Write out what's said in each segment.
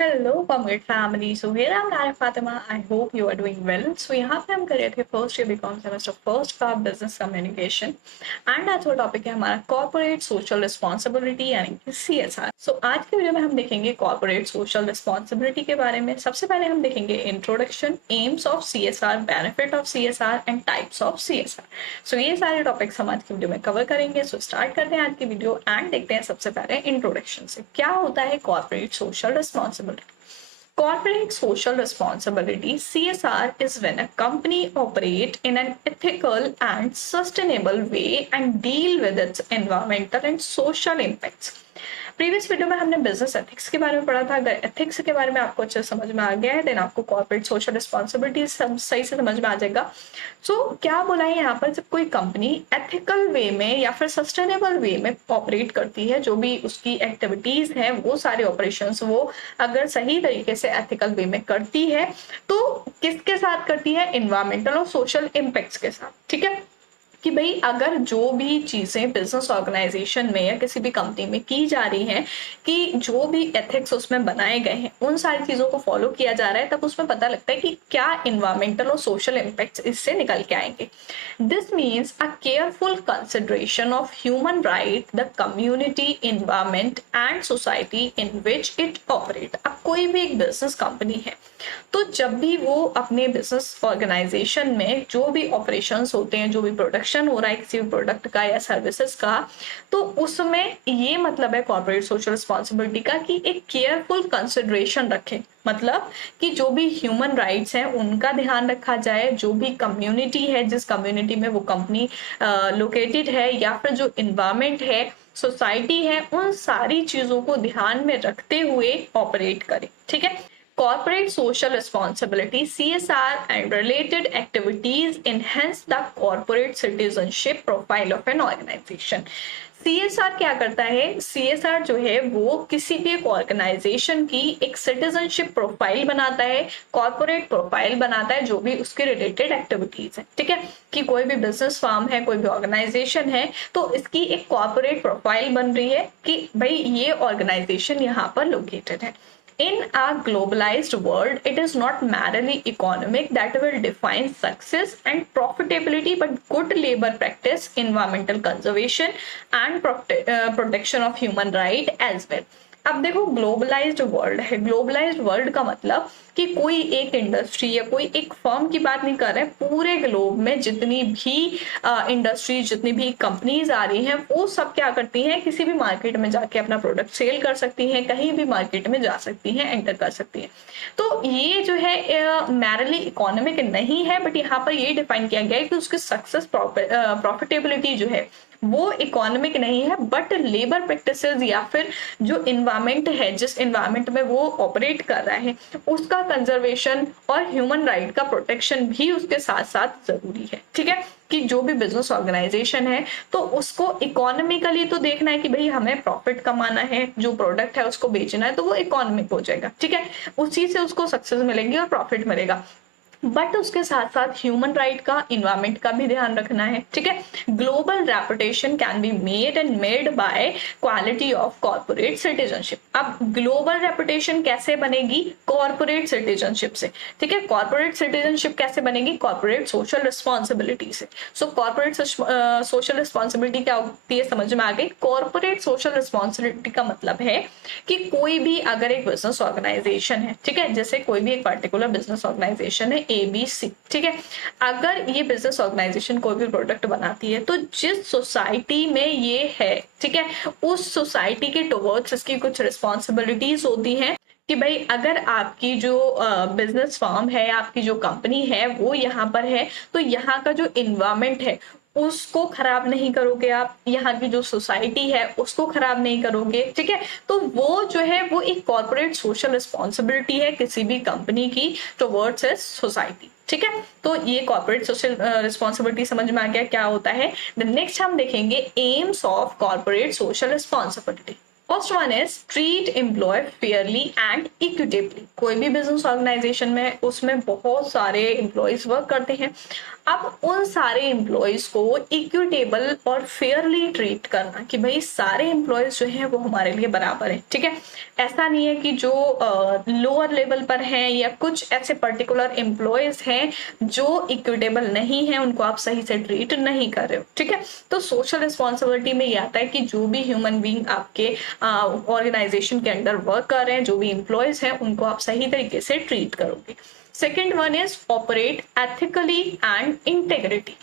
Hello pomegranate family. So here I am Nariya Fatima. I hope you are doing well. So यहाँ पे हम कर रहे थे first year BCom semester first का बिजनेस कम्युनिकेशन एंड आज वो टॉपिक है हमारा कॉर्पोरेट सोशल रिस्पॉन्सिबिलिटी यानी कि CSR। सो आज के वीडियो में हम देखेंगे कॉर्पोरेट सोशल रिस्पॉन्सिबिलिटी के बारे में। सबसे पहले हम देखेंगे introduction, AIIMS of CSR, benefit of CSR and types of CSR। सो ये सारे टॉपिक्स हम आज की वीडियो में कवर करेंगे। सो स्टार्ट करते हैं आज की वीडियो एंड देखते हैं सबसे पहले इंट्रोडक्शन से क्या होता है corporate social responsibility. Corporate social responsibility (CSR) is when a company operates in an ethical and sustainable way and deal with its environmental and social impacts. Previous video में हमने बिजनेस एथिक्स के बारे में पढ़ा था। अगर एथिक्स के बारे में आपको अच्छे समझ में आ गया है देन आपको कॉर्पोरेट सोशल रिस्पॉन्सिबिलिटी सही से समझ में आ जाएगा। क्या बोला है यहाँ पर, जब कोई कंपनी एथिकल वे में या फिर सस्टेनेबल वे में ऑपरेट करती है, जो भी उसकी एक्टिविटीज है वो सारे ऑपरेशंस वो अगर सही तरीके से एथिकल वे में करती है तो किसके साथ करती है, इन्वायरमेंटल और सोशल इम्पैक्ट्स के साथ। ठीक है कि भाई अगर जो भी चीजें बिजनेस ऑर्गेनाइजेशन में या किसी भी कंपनी में की जा रही हैं कि जो भी एथिक्स उसमें बनाए गए हैं उन सारी चीजों को फॉलो किया जा रहा है, तब उसमें पता लगता है कि क्या इन्वायरमेंटल और सोशल इम्पैक्ट्स इससे निकल के आएंगे। This means a careful consideration of human right, the community, environment and society in which it operate. अब कोई भी एक बिजनेस कंपनी है तो जब भी वो अपने बिजनेस ऑर्गेनाइजेशन में जो भी ऑपरेशंस होते हैं, जो भी प्रोडक्शन हो रहा है किसी भी प्रोडक्ट का या सर्विसेज का, तो उसमें ये मतलब है कॉर्पोरेट सोशल रिस्पॉन्सिबिलिटी का कि एक केयरफुल कंसिडरेशन रखें। मतलब कि जो भी ह्यूमन राइट्स हैं उनका ध्यान रखा जाए, जो भी कम्युनिटी है जिस कम्युनिटी में वो कंपनी लोकेटेड है या फिर जो इन्वायरमेंट है, सोसाइटी है, उन सारी चीजों को ध्यान में रखते हुए ऑपरेट करें। ठीक है। Corporate social responsibility (CSR) and related activities enhance the corporate citizenship profile of an organization. CSR क्या करता है? CSR जो है वो किसी भी एक ऑर्गेनाइजेशन की एक सिटीजनशिप प्रोफाइल बनाता है, कॉर्पोरेट प्रोफाइल बनाता है, जो भी उसके रिलेटेड एक्टिविटीज है। ठीक है कि कोई भी बिजनेस फर्म है, कोई भी ऑर्गेनाइजेशन है तो इसकी एक कॉर्पोरेट प्रोफाइल बन रही है कि भाई ये ऑर्गेनाइजेशन यहाँ पर लोकेटेड है। In a globalized world, it is not merely economic that will define success and profitability, but good labor practice, environmental conservation, and protection of human right as well. अब देखो ग्लोबलाइज्ड वर्ल्ड है। Globalised world का मतलब कि कोई एक industry या कोई एक फर्म की बात नहीं कर रहे, पूरे ग्लोब में जितनी भी इंडस्ट्री, जितनी भी कंपनीज आ रही हैं वो सब क्या करती हैं, किसी भी मार्केट में जाके अपना प्रोडक्ट सेल कर सकती हैं, कहीं भी मार्केट में जा सकती हैं, एंटर कर सकती हैं। तो ये जो है मैरली इकोनॉमिक नहीं है, बट यहाँ पर ये डिफाइन किया गया है कि उसकी सक्सेस प्रॉफिटेबिलिटी जो है वो इकोनॉमिक नहीं है, बट लेबर प्रैक्टिसेस या फिर जो इन्वायरमेंट है, जिस इन्वायरमेंट में वो ऑपरेट कर रहा है उसका कंजर्वेशन और ह्यूमन राइट का प्रोटेक्शन भी उसके साथ साथ जरूरी है। ठीक है कि जो भी बिजनेस ऑर्गेनाइजेशन है तो उसको इकोनॉमिकली तो देखना है कि भाई हमें प्रॉफिट कमाना है, जो प्रोडक्ट है उसको बेचना है, तो वो इकोनॉमिक हो जाएगा। ठीक है, उसी से उसको सक्सेस मिलेगी और प्रॉफिट मिलेगा, बट उसके साथ साथ ह्यूमन राइट का, इन्वायरमेंट का भी ध्यान रखना है। ठीक है, global reputation can be made and made by quality of corporate citizenship. अब ग्लोबल रेपुटेशन कैसे बनेगी? कॉर्पोरेट सिटीजनशिप से। ठीक है, कॉर्पोरेट सिटीजनशिप कैसे बनेगी? कॉर्पोरेट सोशल रिस्पॉन्सिबिलिटी से। सो कॉर्पोरेट सोशल रिस्पॉन्सिबिलिटी क्या होती है, समझ में आ गई। कॉर्पोरेट सोशल रिस्पॉन्सिबिलिटी का मतलब है कि कोई भी अगर एक बिजनेस ऑर्गेनाइजेशन है, ठीक है, जैसे कोई भी एक पर्टिकुलर बिजनेस ऑर्गेनाइजेशन है ABC, ठीक है, अगर ये बिजनेस ऑर्गेनाइजेशन कोई भी प्रोडक्ट बनाती है तो जिस सोसाइटी में ये है, ठीक है, उस सोसाइटी के टुवर्ड्स इसकी कुछ रिस्पॉन्सिबिलिटीज होती हैं कि भाई अगर आपकी जो बिजनेस फर्म है, आपकी जो कंपनी है वो यहाँ पर है तो यहाँ का जो इन्वायरमेंट है उसको खराब नहीं करोगे आप, यहाँ की जो सोसाइटी है उसको खराब नहीं करोगे। ठीक है, तो वो जो है वो एक कॉर्पोरेट सोशल रिस्पॉन्सिबिलिटी है किसी भी कंपनी की टुवर्ड्स ए सोसाइटी। ठीक है, तो ये कॉर्पोरेट सोशल रिस्पॉन्सिबिलिटी समझ में आ गया क्या होता है। नेक्स्ट हम देखेंगे aims of corporate social responsibility. First one is treat employ fairly and equitably. कोई भी बिजनेस ऑर्गेनाइजेशन में उसमें बहुत सारे एम्प्लॉयज वर्क करते हैं। अब उन सारे एम्प्लॉयज को इक्विटेबल और फेयरली ट्रीट करना कि भाई सारे एम्प्लॉयज जो हैं वो हमारे लिए बराबर हैं, ठीक है। ऐसा नहीं है कि जो लोअर लेवल पर हैं या कुछ ऐसे पर्टिकुलर एम्प्लॉयज हैं जो इक्विटेबल नहीं है, उनको आप सही से ट्रीट नहीं कर रहे हो, ठीक है। तो सोशल रिस्पॉन्सिबिलिटी में ये आता है कि जो भी ह्यूमन बीइंग आपके ऑर्गेनाइजेशन के अंडर वर्क कर रहे हैं, जो भी एम्प्लॉयज हैं, उनको आप सही तरीके से ट्रीट करोगे। Second one is operate ethically and integrity.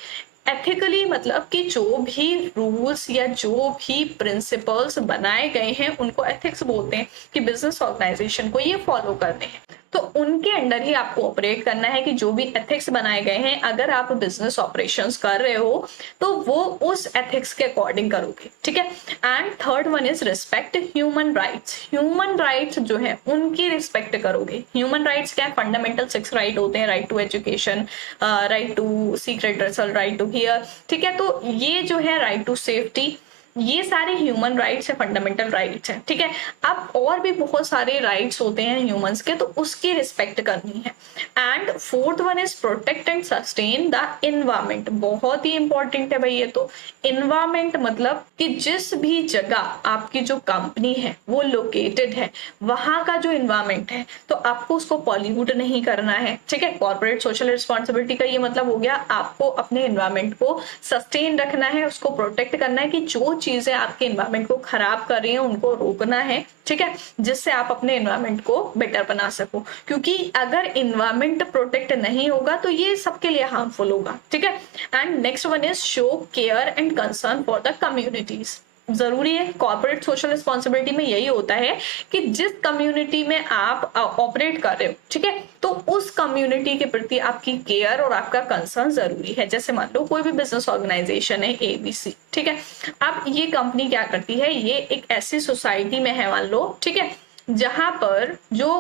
Ethically मतलब कि जो भी रूल्स या जो भी प्रिंसिपल्स बनाए गए हैं उनको एथिक्स बोलते हैं कि बिजनेस ऑर्गेनाइजेशन को ये फॉलो करने हैं, तो उनके अंडर ही आपको ऑपरेट करना है कि जो भी एथिक्स बनाए गए हैं, अगर आप बिजनेस ऑपरेशंस कर रहे हो तो वो उस एथिक्स के अकॉर्डिंग करोगे, ठीक है। And third one is respect human rights. Human rights जो है उनकी रिस्पेक्ट करोगे। ह्यूमन राइट्स क्या है? फंडामेंटल 6 राइट होते हैं, right to education, right to seek redressal, right to hear, ठीक है। तो ये जो है राइट टू सेफ्टी, ये सारे ह्यूमन राइट्स है, फंडामेंटल राइट्स है, ठीक है। अब और भी बहुत सारे राइट्स होते हैं ह्यूमंस के, तो उसकी रिस्पेक्ट करनी है। And fourth one is protect and sustain the environment. बहुत ही इंपॉर्टेंट है भाई ये तो। इन्वायरमेंट मतलब कि जिस भी जगह आपकी जो कंपनी है वो लोकेटेड है, वहां का जो इन्वायरमेंट है, तो आपको उसको पॉल्यूट नहीं करना है, ठीक है। कॉर्पोरेट सोशल रिस्पॉन्सिबिलिटी का ये मतलब हो गया, आपको अपने इन्वायरमेंट को सस्टेन रखना है, उसको प्रोटेक्ट करना है कि जो चीजें आपके इन्वायरमेंट को खराब कर रही हैं उनको रोकना है, ठीक है, जिससे आप अपने इन्वायरमेंट को बेटर बना सको। क्योंकि अगर इन्वायरमेंट प्रोटेक्ट नहीं होगा तो ये सबके लिए हार्मफुल होगा, ठीक है। And next one is show care and concern for the communities. जरूरी है, कॉर्पोरेट सोशल रिस्पॉन्सिबिलिटी में यही होता है कि जिस कम्युनिटी में आप ऑपरेट कर रहे हो, ठीक है, तो उस कम्युनिटी के प्रति आपकी केयर और आपका कंसर्न जरूरी है। जैसे मान लो कोई भी बिजनेस ऑर्गेनाइजेशन है ABC, ठीक है। अब ये कंपनी क्या करती है, ये एक ऐसी सोसाइटी में है मान लो, ठीक है, जहां पर जो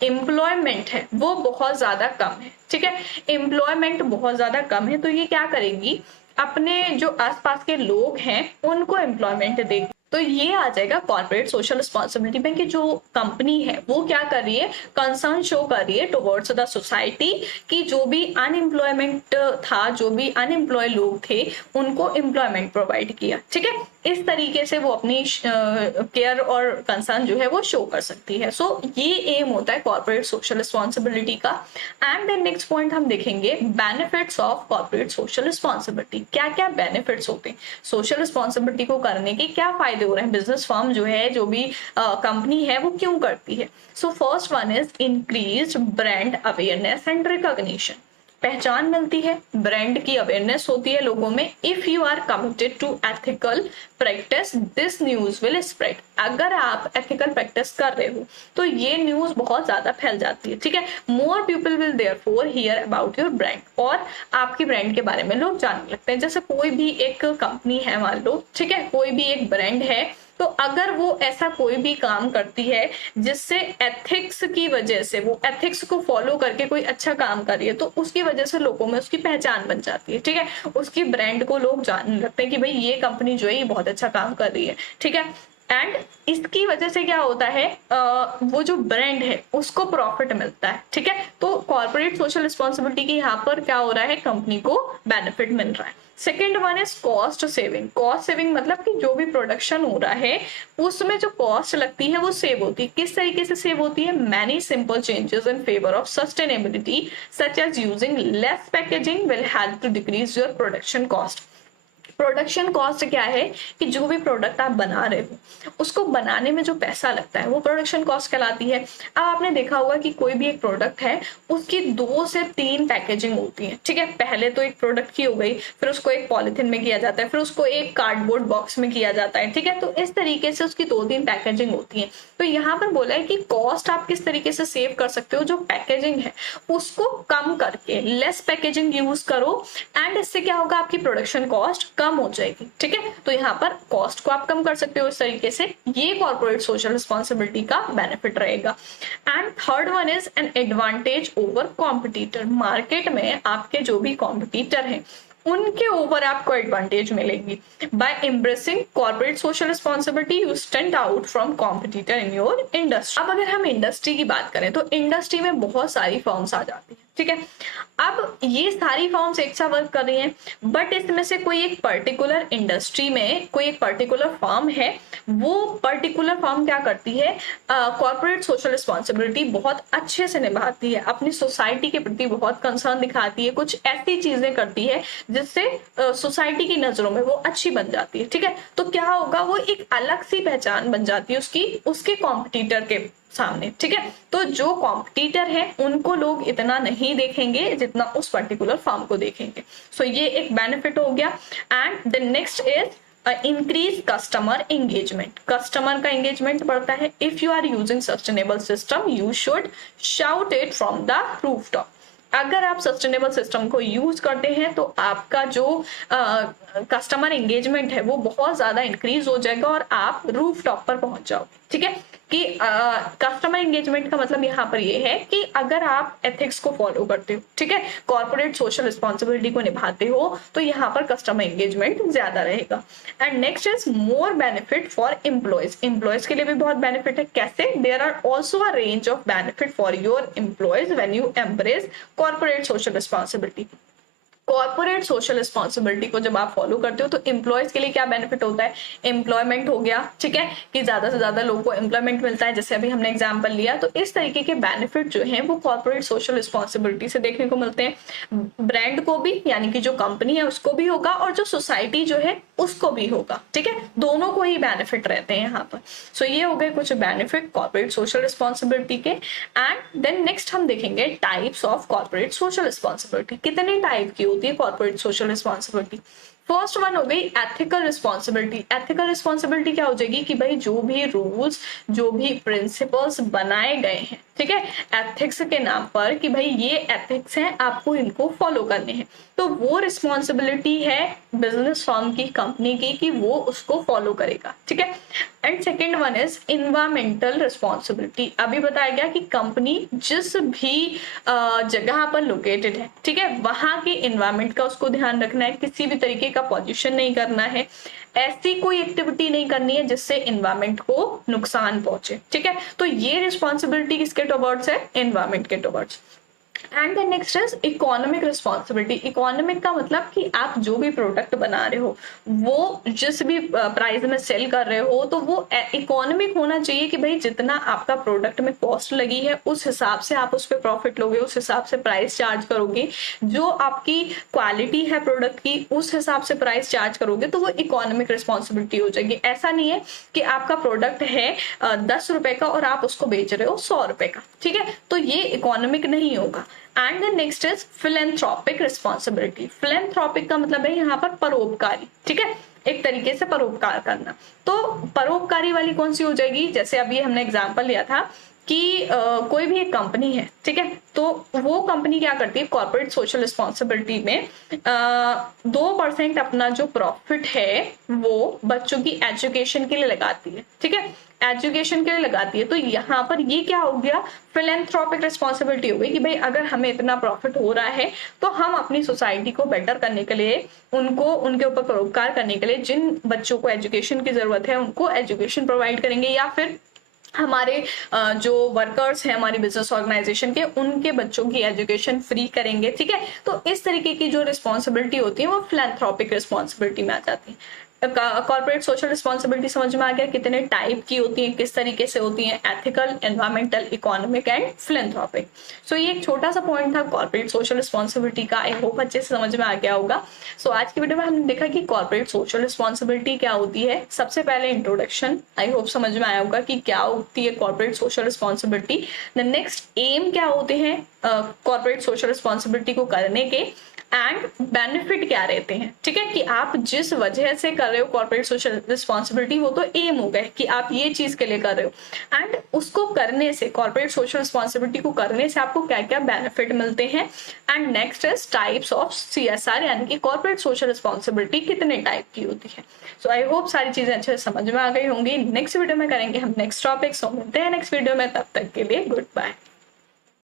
एम्प्लॉयमेंट है वो बहुत ज्यादा कम है, ठीक है। एम्प्लॉयमेंट बहुत ज्यादा कम है, तो ये क्या करेगी, अपने जो आसपास के लोग हैं उनको एम्प्लॉयमेंट देगी। तो ये आ जाएगा कॉर्पोरेट सोशल रिस्पॉन्सिबिलिटी में कि जो कंपनी है वो क्या कर रही है, कंसर्न शो कर रही है टुवर्ड्स द सोसाइटी कि जो भी अनएम्प्लॉयमेंट था, जो भी अनएम्प्लॉय लोग थे, उनको एम्प्लॉयमेंट प्रोवाइड किया, ठीक है। इस तरीके से वो अपनी केयर और कंसर्न जो है वो शो कर सकती है। सो ये एम होता है कॉर्पोरेट सोशल रिस्पॉन्सिबिलिटी का। एंड देन नेक्स्ट पॉइंट हम देखेंगे benefits of corporate social responsibility. क्या क्या बेनिफिट्स होते हैं सोशल रिस्पॉन्सिबिलिटी को करने के, क्या फायदे हो रहे हैं, बिजनेस फर्म जो है, जो भी कंपनी है वो क्यों करती है। So first one is increase brand awareness and recognition. पहचान मिलती है, ब्रांड की अवेयरनेस होती है लोगों में। If you are committed to ethical practice this news will spread. अगर आप एथिकल प्रैक्टिस कर रहे हो तो ये न्यूज बहुत ज्यादा फैल जाती है, ठीक है। More people will therefore here about your brand, और आपकी ब्रांड के बारे में लोग जानने लगते हैं। जैसे कोई भी एक कंपनी है मान लो, ठीक है, कोई भी एक ब्रांड है, तो अगर वो ऐसा कोई भी काम करती है जिससे एथिक्स की वजह से, वो एथिक्स को फॉलो करके कोई अच्छा काम कर रही है, तो उसकी वजह से लोगों में उसकी पहचान बन जाती है, ठीक है। उसकी ब्रांड को लोग जानने लगते हैं कि भाई ये कंपनी जो है ये बहुत अच्छा काम कर रही है, ठीक है। एंड इसकी वजह से क्या होता है, वो जो ब्रांड है उसको प्रॉफिट मिलता है, ठीक है। तो कॉर्पोरेट सोशल रिस्पॉन्सिबिलिटी की यहाँ पर क्या हो रहा है, कंपनी को बेनिफिट मिल रहा है। Second one is cost saving. Cost saving मतलब कि जो भी प्रोडक्शन हो रहा है उसमें जो कॉस्ट लगती है वो सेव होती है। किस तरीके से सेव होती है, many simple changes in favour of sustainability such as using less packaging will help to decrease your production cost. Production cost क्या है कि जो भी प्रोडक्ट आप बना रहे हो उसको बनाने में जो पैसा लगता है वो प्रोडक्शन कॉस्ट कहलाती है। अब आपने देखा होगा कि कोई भी एक प्रोडक्ट है उसकी 2 से 3 पैकेजिंग होती है, ठीक है। पहले तो एक प्रोडक्ट की हो गई, फिर उसको एक पॉलिथीन में किया जाता है, फिर उसको एक कार्डबोर्ड बॉक्स में किया जाता है, ठीक है। तो इस तरीके से उसकी 2-3 पैकेजिंग होती है। तो यहाँ पर बोला है कि कॉस्ट आप किस तरीके से सेव कर सकते हो, जो पैकेजिंग है उसको कम करके लेस पैकेजिंग यूज करो, एंड इससे क्या होगा, आपकी प्रोडक्शन कॉस्ट कम हो जाएगी, ठीक है। तो यहाँ पर कॉस्ट को आप कम कर सकते हो इस तरीके से। ये कॉर्पोरेट सोशल रिस्पॉन्सिबिलिटी का बेनिफिट रहेगा। And third one is an advantage over competitor. Market में आपके जो भी कॉम्पिटिटर हैं उनके ऊपर आपको एडवांटेज मिलेंगी। By embracing corporate social responsibility you stand out from competitor in your industry. अब अगर हम इंडस्ट्री की बात करें तो इंडस्ट्री में बहुत सारी फर्म्स आ जाती है, ठीक है। अब ये सारी फर्म्स एक साथ वर्क कर रही हैं, बट इसमें से कोई एक पर्टिकुलर इंडस्ट्री में कोई एक पर्टिकुलर फर्म है, वो पर्टिकुलर फर्म क्या करती है, कॉर्पोरेट सोशल रिस्पॉन्सिबिलिटी बहुत अच्छे से निभाती है, अपनी सोसाइटी के प्रति बहुत कंसर्न दिखाती है, कुछ ऐसी चीजें करती है जिससे सोसाइटी की नजरों में वो अच्छी बन जाती है, ठीक है। तो क्या होगा, वो एक अलग सी पहचान बन जाती है उसकी, उसके कॉम्पिटिटर के सामने, ठीक है। तो जो कॉम्पिटिटर है उनको लोग इतना नहीं देखेंगे जितना उस पर्टिकुलर फर्म को देखेंगे। सो ये एक बेनिफिट हो गया। And the next is increase customer engagement. Customer का एंगेजमेंट बढ़ता है। If you are using sustainable system you should shout it from the rooftop. अगर आप सस्टेनेबल सिस्टम को यूज करते हैं तो आपका जो कस्टमर एंगेजमेंट है वो बहुत ज्यादा इंक्रीज हो जाएगा और आप रूफ टॉप पर पहुंच जाओगे, ठीक है। कि कस्टमर एंगेजमेंट का मतलब यहाँ पर ये है कि अगर आप एथिक्स को फॉलो करते हो, ठीक है, कॉर्पोरेट सोशल रिस्पॉन्सिबिलिटी को निभाते हो, तो यहाँ पर कस्टमर एंगेजमेंट ज्यादा रहेगा। And next is more benefit for employees. Employees के लिए भी बहुत बेनिफिट है। कैसे? There are also a range of benefit for your employees when you embrace corporate social responsibility. Corporate social responsibility को जब आप फॉलो करते हो तो एम्प्लॉयज के लिए क्या बेनिफिट होता है? एम्प्लॉयमेंट हो गया, ठीक है, कि ज्यादा से ज्यादा लोगों को एम्प्लॉयमेंट मिलता है, जैसे अभी हमने एग्जांपल लिया। तो इस तरीके के बेनिफिट जो हैं वो कॉर्पोरेट सोशल रिस्पॉन्सिबिलिटी से देखने को मिलते हैं। ब्रांड को भी, यानी कि जो कंपनी है उसको भी होगा, और जो सोसाइटी जो है उसको भी होगा, ठीक है, दोनों को ही बेनिफिट रहते हैं यहाँ पर। सो ये हो गए कुछ बेनिफिट कॉर्पोरेट सोशल रिस्पॉन्सिबिलिटी के। एंड देन नेक्स्ट हम देखेंगे types of corporate social responsibility. कितने टाइप की होती है corporate social responsibility? First one हो गई एथिकल रिस्पॉन्सिबिलिटी। एथिकल रिस्पॉन्सिबिलिटी क्या हो जाएगी कि भाई जो भी रूल्स, जो भी प्रिंसिपल्स बनाए गए हैं, ठीक है, एथिक्स के नाम पर, कि भाई ये एथिक्स हैं, आपको इनको फॉलो करने हैं, तो वो रिस्पॉन्सिबिलिटी है बिजनेस फर्म की, कंपनी की, कि वो उसको फॉलो करेगा, ठीक है। And second one is environmental responsibility. अभी बताया गया कि कंपनी जिस भी जगह पर लोकेटेड है, ठीक है, वहां के इन्वायरमेंट का उसको ध्यान रखना है, किसी भी तरीके का पॉल्यूशन नहीं करना है, ऐसी कोई एक्टिविटी नहीं करनी है जिससे इन्वायरमेंट को नुकसान पहुंचे, ठीक है। तो ये रिस्पॉन्सिबिलिटी किसके टुवर्ड्स है? इन्वायरमेंट के towards. And the next is economic responsibility. Economic का मतलब कि आप जो भी प्रोडक्ट बना रहे हो, वो जिस भी प्राइस में सेल कर रहे हो, तो वो इकोनॉमिक होना चाहिए, कि भाई जितना आपका प्रोडक्ट में कॉस्ट लगी है उस हिसाब से आप उस पर प्रॉफिट लोगे, उस हिसाब से प्राइस चार्ज करोगे, जो आपकी क्वालिटी है प्रोडक्ट की उस हिसाब से प्राइस चार्ज करोगे, तो वो इकोनॉमिक रिस्पॉन्सिबिलिटी हो जाएगी। ऐसा नहीं है कि आपका प्रोडक्ट है 10 रुपए का और आप उसको बेच रहे हो 100 रुपए का, ठीक है, तो ये इकोनॉमिक नहीं होगा। And the next is philanthropic responsibility. Philanthropic का मतलब है यहाँ पर परोपकारी, ठीक है, एक तरीके से परोपकार करना। तो परोपकारी वाली कौन सी हो जाएगी? जैसे अभी हमने एग्जांपल लिया था कि कोई भी एक कंपनी है, ठीक है, तो वो कंपनी क्या करती है कॉर्पोरेट सोशल रिस्पॉन्सिबिलिटी में 2% अपना जो प्रॉफिट है वो बच्चों की एजुकेशन के लिए लगाती है, ठीक है, एजुकेशन के लिए लगाती है। तो यहाँ पर ये क्या हो गया? फिलेंथ्रोपिक रिस्पॉन्सिबिलिटी हो गई, कि भाई अगर हमें इतना प्रॉफिट हो रहा है तो हम अपनी सोसाइटी को बेटर करने के लिए, उनको उनके ऊपर परोपकार करने के लिए, जिन बच्चों को एजुकेशन की जरूरत है उनको एजुकेशन प्रोवाइड करेंगे, या फिर हमारे जो वर्कर्स हैं हमारी बिजनेस ऑर्गेनाइजेशन के, उनके बच्चों की एजुकेशन फ्री करेंगे, ठीक है। तो इस तरीके की जो रिस्पॉन्सिबिलिटी होती है वो फिलैंथ्रोपिक रिस्पॉन्सिबिलिटी में आ जाती है। कॉर्पोरेट सोशल रिस्पॉन्सिबिलिटी समझ में आ गया कितने टाइप की होती है, किस तरीके से होती है, ethical, environmental, economic and philanthropic. So ये एक छोटा सा पॉइंट था कॉर्पोरेट सोशल रिस्पॉन्सिबिलिटी का। आई होप अच्छे से समझ में आ गया होगा। सो आज की वीडियो में हमने देखा कि कॉर्पोरेट सोशल रिस्पॉन्सिबिलिटी क्या होती है। सबसे पहले इंट्रोडक्शन, आई होप समझ में आया होगा कि क्या होती है corporate social responsibility. The next aim क्या होते हैं कॉर्पोरेट सोशल रिस्पॉन्सिबिलिटी को करने के, एंड बेनिफिट क्या रहते हैं, ठीक है, कि आप जिस वजह से कर रहे हो कॉर्पोरेट सोशल रिस्पॉन्सिबिलिटी, वो तो एम हो गए कि आप ये चीज के लिए कर रहे हो। एंड उसको करने से, कॉर्पोरेट सोशल रिस्पॉन्सिबिलिटी को करने से आपको क्या क्या बेनिफिट मिलते हैं। And next is types of CSR, यानी कि कॉर्पोरेट सोशल रिस्पॉन्सिबिलिटी कितने टाइप की होती है। सो आई होप सारी चीजें अच्छे से समझ में आ गई होंगी। नेक्स्ट वीडियो में करेंगे हम नेक्स्ट टॉपिक। सो मिलते हैं नेक्स्ट वीडियो में, तब तक के लिए गुड बाय।